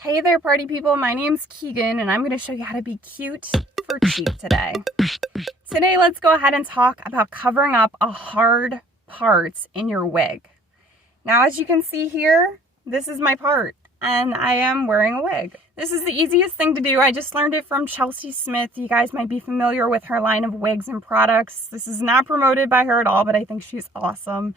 Hey there, party people. My name's Keegan, and I'm going to show you how to be cute for cheap today. Today, let's go ahead and talk about covering up a hard part in your wig. Now, as you can see here, this is my part, and I am wearing a wig. This is the easiest thing to do. I just learned it from Chelsea Smith. You guys might be familiar with her line of wigs and products. This is not promoted by her at all, but I think she's awesome.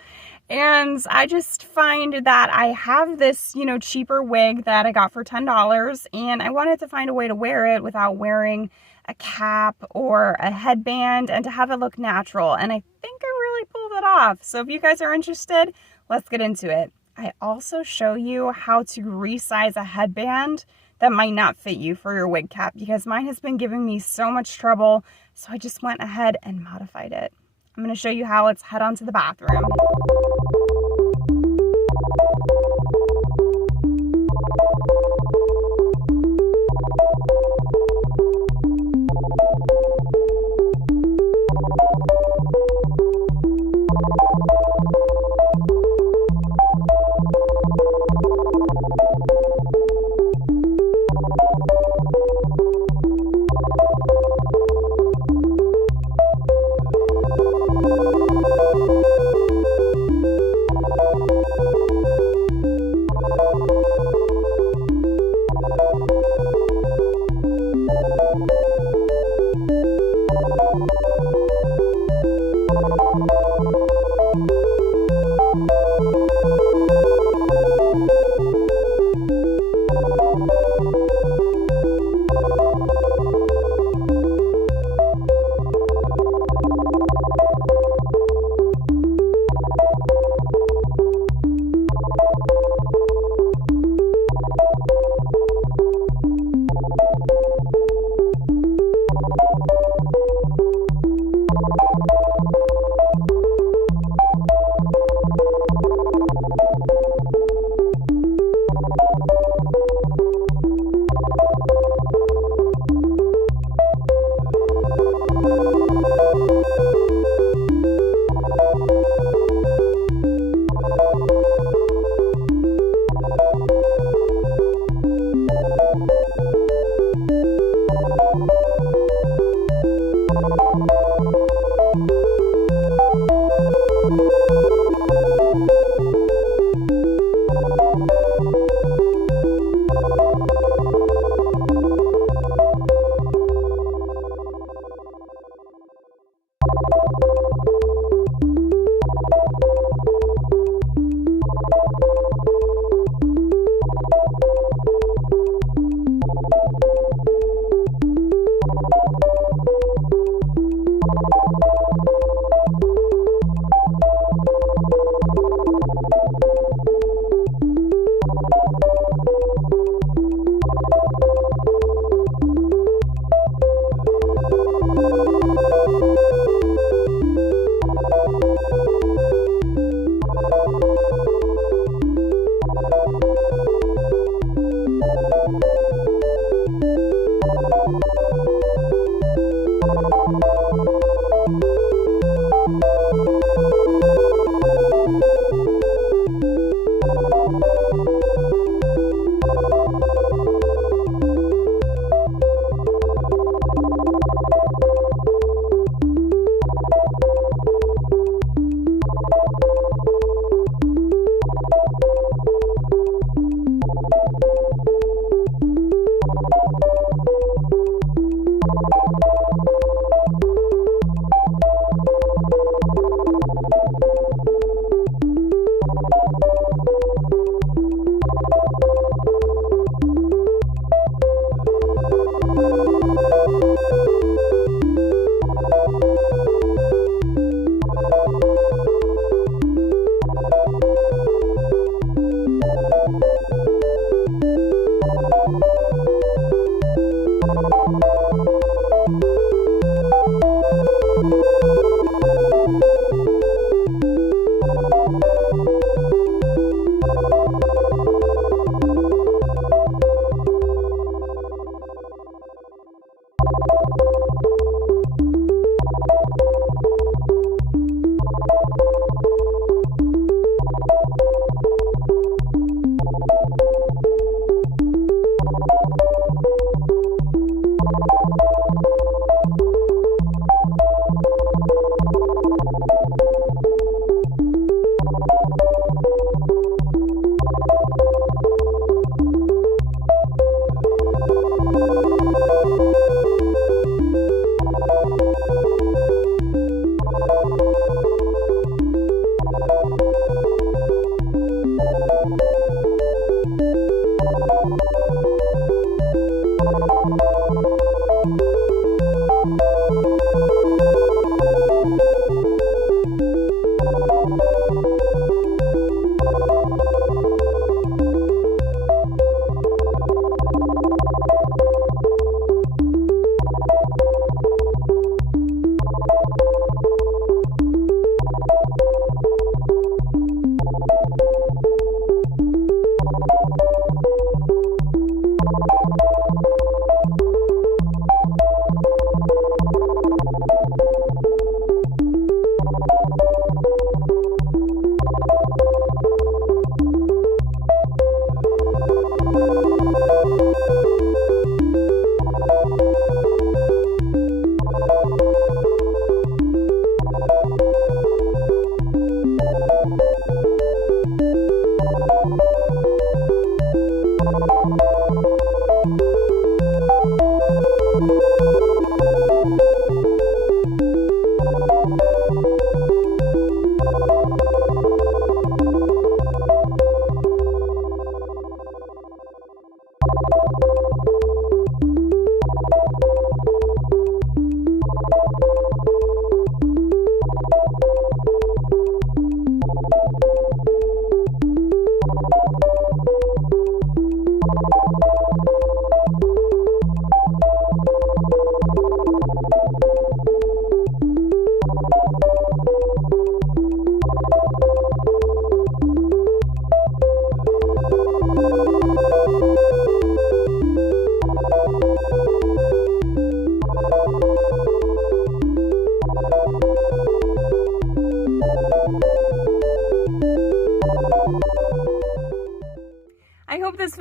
And I just find that I have this, cheaper wig that I got for $10, and I wanted to find a way to wear it without wearing a cap or a headband and to have it look natural. And I think I really pulled it off. So if you guys are interested, let's get into it. I also show you how to resize a headband that might not fit you for your wig cap, because mine has been giving me so much trouble. So I just went ahead and modified it. I'm going to show you how. Let's head on to the bathroom.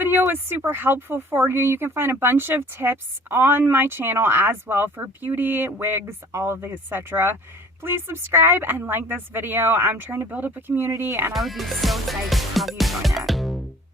video was super helpful for you. You can find a bunch of tips on my channel as well for beauty, wigs, all of the etc. Please subscribe and like this video. I'm trying to build up a community and I would be so excited to have you join it.